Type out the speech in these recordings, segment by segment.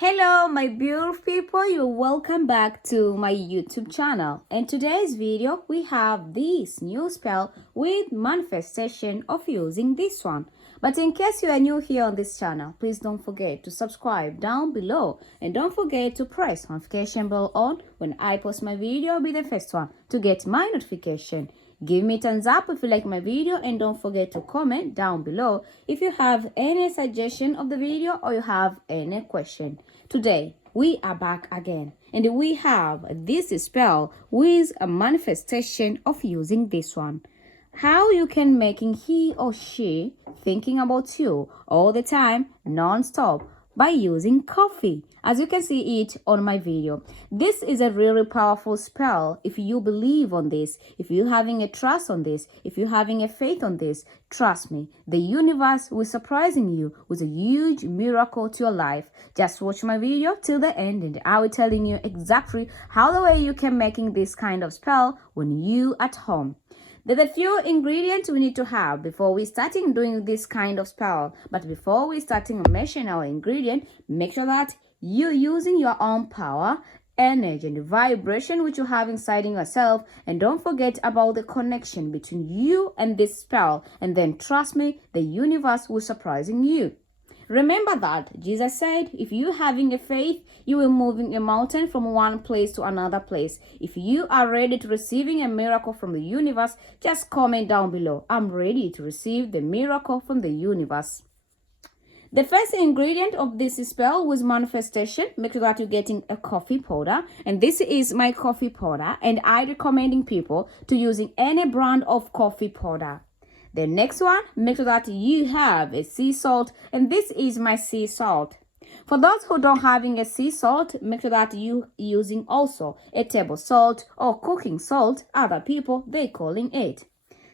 Hello my beautiful people, you're welcome back to my YouTube channel. In today's video we have this new spell with manifestation of using this one. But in case you are new here on this channel, please don't forget to subscribe down below and don't forget to press notification bell on when I post my video. Be the first one to get my notification. Give me a thumbs up if you like my video and don't forget to comment down below if you have any suggestion of the video or you have any question. Today we are back again and we have this spell with a manifestation of using this one. How you can making he or she thinking about you all the time non-stop by using coffee, as you can see it on my video. This is a really powerful spell. If you believe on this, if you're having a trust on this, if you're having a faith on this, trust me, the universe will surprising you with a huge miracle to your life. Just watch my video till the end and I will telling you exactly how the way you can making this kind of spell when you at home. There's a few ingredients we need to have before we starting doing this kind of spell. But before we starting mention our ingredient, make sure that you're using your own power, energy, and vibration which you have inside in yourself. And don't forget about the connection between you and this spell. And then trust me, the universe will surprising you. Remember that Jesus said, if you having a faith, you will moving a mountain from one place to another place. If you are ready to receiving a miracle from the universe, just comment down below. I'm ready to receive the miracle from the universe. The first ingredient of this spell was manifestation. Make sure that you're getting a coffee powder. And this is my coffee powder. And I recommending people to using any brand of coffee powder. The next one, make sure that you have a sea salt, and this is my sea salt. For those who don't having a sea salt, make sure that you using also a table salt or cooking salt. Other people, they calling it.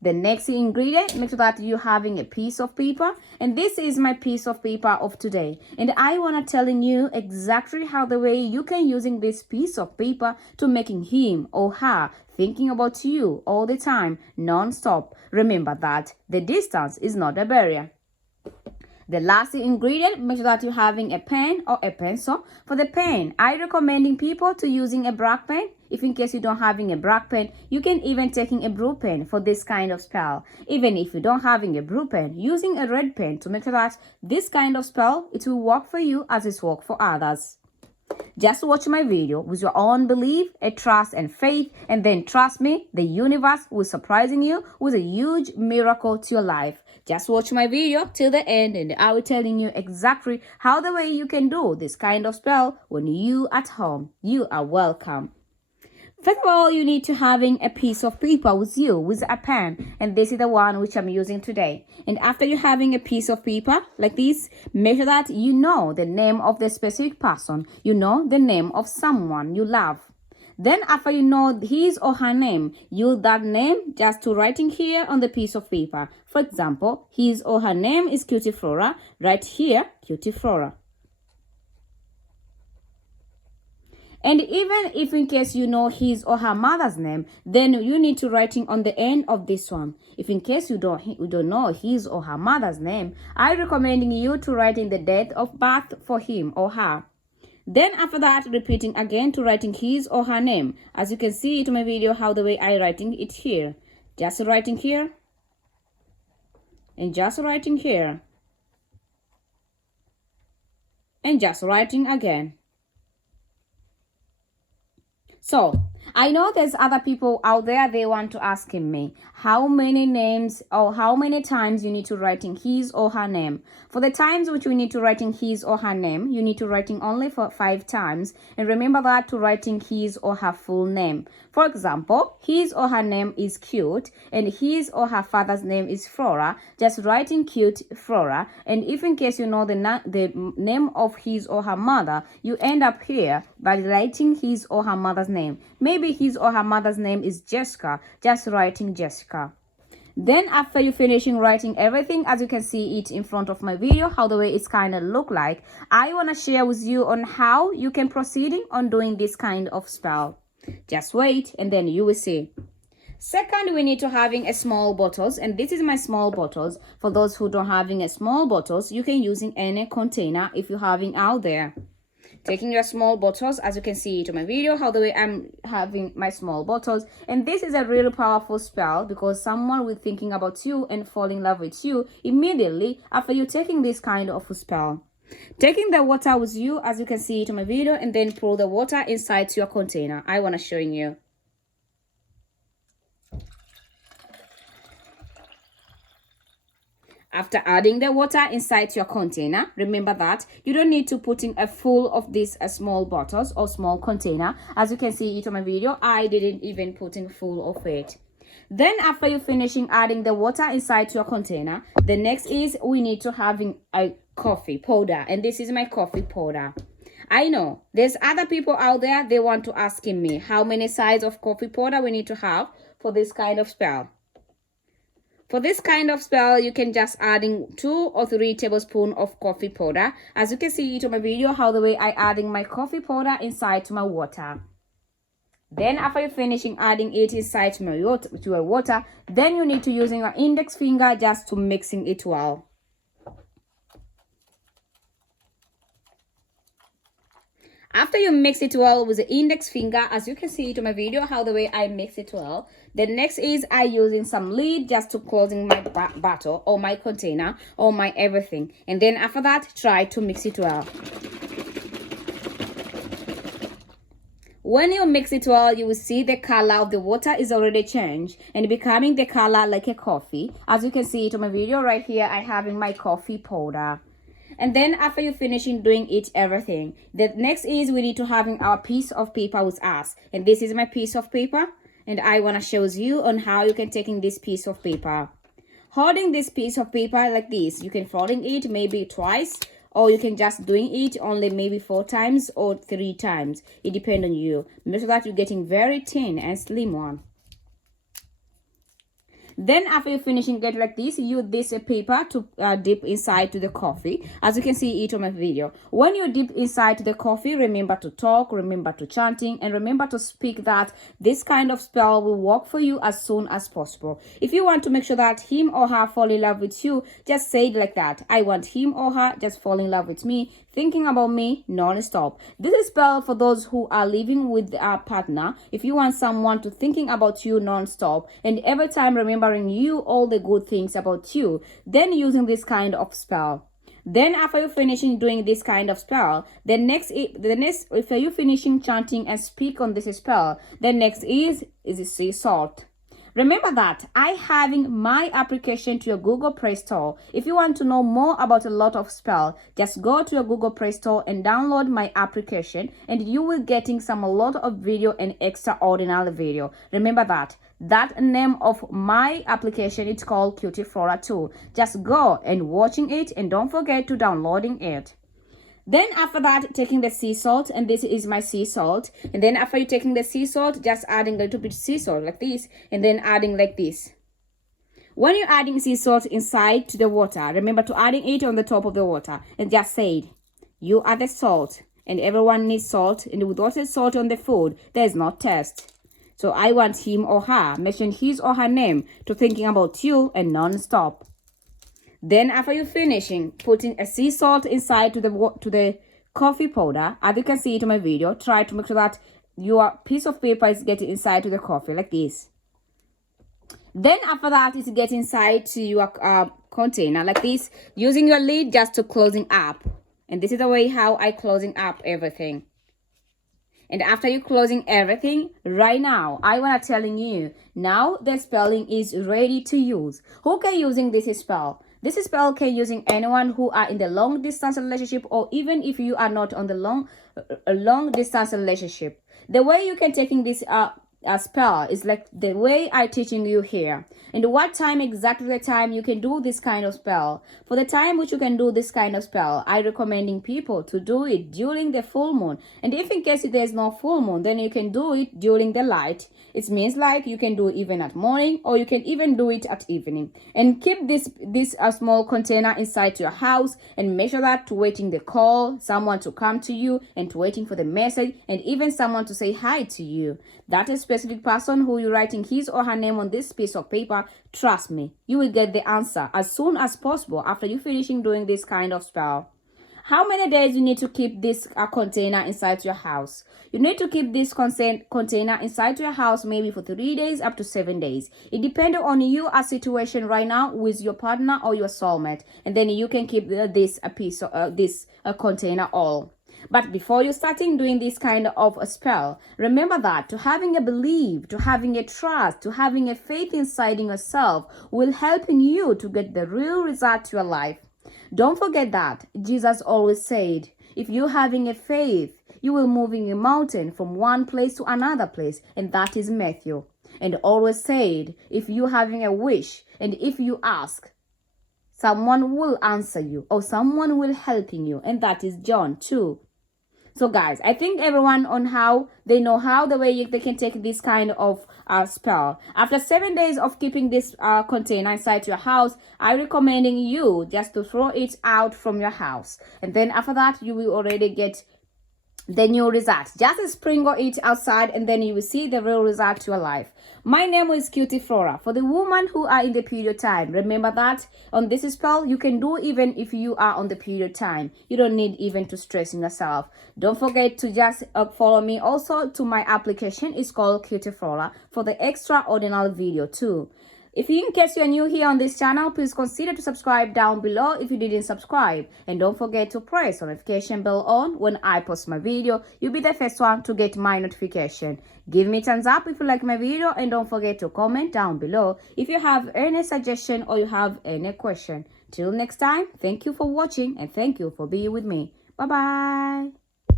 The next ingredient, make sure that you're having a piece of paper. And this is my piece of paper of today. And I want to telling you exactly how the way you can using this piece of paper to making him or her thinking about you all the time, non-stop. Remember that the distance is not a barrier. The last ingredient, make sure that you're having a pen or a pencil. For the pen, I recommending people to using a black pen. If in case you don't having a black pen, you can even taking a blue pen for this kind of spell. Even if you don't having a blue pen, using a red pen to make sure that this kind of spell, it will work for you as it's work for others. Just watch my video with your own belief, a trust and faith, and then trust me, the universe will surprising you with a huge miracle to your life. Just watch my video till the end and I will telling you exactly how the way you can do this kind of spell when you at home. You are welcome. First of all, you need to having a piece of paper with you, with a pen. And this is the one which I'm using today. And after you having a piece of paper like this, make sure that you know the name of the specific person. You know the name of someone you love. Then after you know his or her name, use that name just to writing here on the piece of paper. For example, his or her name is Cutie Flora. Write here, Cutie Flora. And even if in case you know his or her mother's name, then you need to writing on the end of this one. If in case you don't know his or her mother's name, I recommending you to writing the date of birth for him or her. Then after that, repeating again to writing his or her name. As you can see it in my video how the way I writing it here. Just writing here. And just writing here. And just writing again. So, I know there's other people out there, they want to ask me how many names or how many times you need to writing his or her name. For the times which you need to writing his or her name, you need to writing only for 5 times. And remember that to writing his or her full name. For example, his or her name is Cute and his or her father's name is Flora. Just writing Cute Flora. And if in case you know the name of his or her mother, you end up here by writing his or her mother's name. Maybe his or her mother's name is Jessica. Just writing Jessica. Then after you finishing writing everything, as you can see it in front of my video, how the way it's kind of look like, I want to share with you on how you can proceeding on doing this kind of spell. Just wait and then you will see. Second, we need to having a small bottles, and this is my small bottles. For those who don't having a small bottles, you can using any container if you're having out there. Taking your small bottles, as you can see it on my video, how the way I'm having my small bottles. And this is a really powerful spell because someone will thinking about you and fall in love with you immediately after you taking this kind of a spell. Taking the water with you, as you can see it on my video, and then pour the water inside your container. I want to show you. After adding the water inside your container, remember that you don't need to put in a full of these small bottles or small container. As you can see it on my video, I didn't even put in full of it. Then after you finishing adding the water inside your container, the next is we need to having a coffee powder, and this is my coffee powder. I know there's other people out there, they want to asking me how many size of coffee powder we need to have for this kind of spell. For this kind of spell, you can just adding 2 or 3 tablespoons of coffee powder. As you can see it on my video, how the way I adding my coffee powder inside to my water. Then after you finishing adding it inside to your water, then you need to using your index finger just to mixing it well. After you mix it well with the index finger, as you can see it on my video, how the way I mix it well, the next is I using some lid just to closing my bottle or my container or my everything. And then after that, try to mix it well. When you mix it well, you will see the color of the water is already changed and becoming the color like a coffee. As you can see it on my video right here, I having my coffee powder. And then after you finishing doing it everything, the next is we need to having our piece of paper with us. And this is my piece of paper. And I want to show you on how you can take in this piece of paper. Holding this piece of paper like this, you can folding it maybe twice, or you can just doing it only maybe 4 times or 3 times. It depends on you. Make sure that you're getting very thin and slim one. Then after you finishing get like this, use this paper to dip inside to the coffee. As you can see it on my video. When you dip inside to the coffee, remember to talk, remember to chanting, and remember to speak that this kind of spell will work for you as soon as possible. If you want to make sure that him or her fall in love with you, just say it like that. I want him or her just fall in love with me, thinking about me non-stop. This is spell for those who are living with a partner. If you want someone to thinking about you non-stop and every time remembering you all the good things about you, then using this kind of spell. Then after you finishing doing this kind of spell, the next if you finishing chanting and speak on this spell, the next is sea salt. Remember that I having my application to your Google Play Store. If you want to know more about a lot of spell, just go to your Google Play Store and download my application, and you will getting a lot of video and extraordinary video. Remember that name of my application, it's called Cutie Flora 2. Just go and watching it, and don't forget to downloading it. Then after that, taking the sea salt, and this is my sea salt. And then after you taking the sea salt, just adding a little bit sea salt like this, and then adding like this. When you're adding sea salt inside to the water, remember to adding it on the top of the water, and just say it. You are the salt, and everyone needs salt, and without the salt on the food, there's no taste. So I want him or her, mention his or her name to thinking about you and non-stop. Then after you finishing putting a sea salt inside to the coffee powder, as you can see it in my video, try to make sure that your piece of paper is getting inside to the coffee like this. Then after that, it's getting inside to your container like this, using your lid just to closing up. And this is the way how I closing up everything. And after you closing everything, right now, I want to telling you, now the spelling is ready to use. Who can using this spell? This spell can using anyone who are in the long distance relationship, or even if you are not on the long distance relationship. The way you can taking this spell is like the way I teaching you here. And what time exactly the time you can do this kind of spell. For the time which you can do this kind of spell, I recommending people to do it during the full moon. And if in case there's no full moon, then you can do it during the light. It means like you can do it even at morning, or you can even do it at evening. And keep this small container inside your house, and make sure that to waiting the call, someone to come to you, and to waiting for the message, and even someone to say hi to you. That is specific person who you're writing his or her name on this piece of paper, trust me, you will get the answer as soon as possible after you finishing doing this kind of spell. how many days you need to keep this container inside your house? You need to keep this container inside your house maybe for 3 days up to 7 days. It depends on you, a situation right now with your partner or your soulmate, and then you can keep this container all. But before you starting doing this kind of a spell, remember that to having a belief, to having a trust, to having a faith inside in yourself will helping you to get the real result to your life. Don't forget that Jesus always said, if you having a faith, you will moving a mountain from one place to another place, and that is Matthew. And always said, if you having a wish, and if you ask, someone will answer you, or someone will helping you, and that is John 2. So guys, I think everyone on how they know how the way they can take this kind of spell. After 7 days of keeping this container inside your house, I recommending you just to throw it out from your house. And then after that, you will already get the new result. Just sprinkle it outside and then you will see the real result to your life. My name is Cutie Flora. For the women who are in the period time, remember that on this spell you can do even if you are on the period time. You don't need even to stress yourself. Don't forget to just follow me also to my application. It's called Cutie Flora for the extraordinary video too. If in case you are new here on this channel, please consider to subscribe down below if you didn't subscribe. And don't forget to press the notification bell on when I post my video. You'll be the first one to get my notification. Give me a thumbs up if you like my video and don't forget to comment down below if you have any suggestion or you have any question. Till next time, thank you for watching and thank you for being with me. Bye-bye.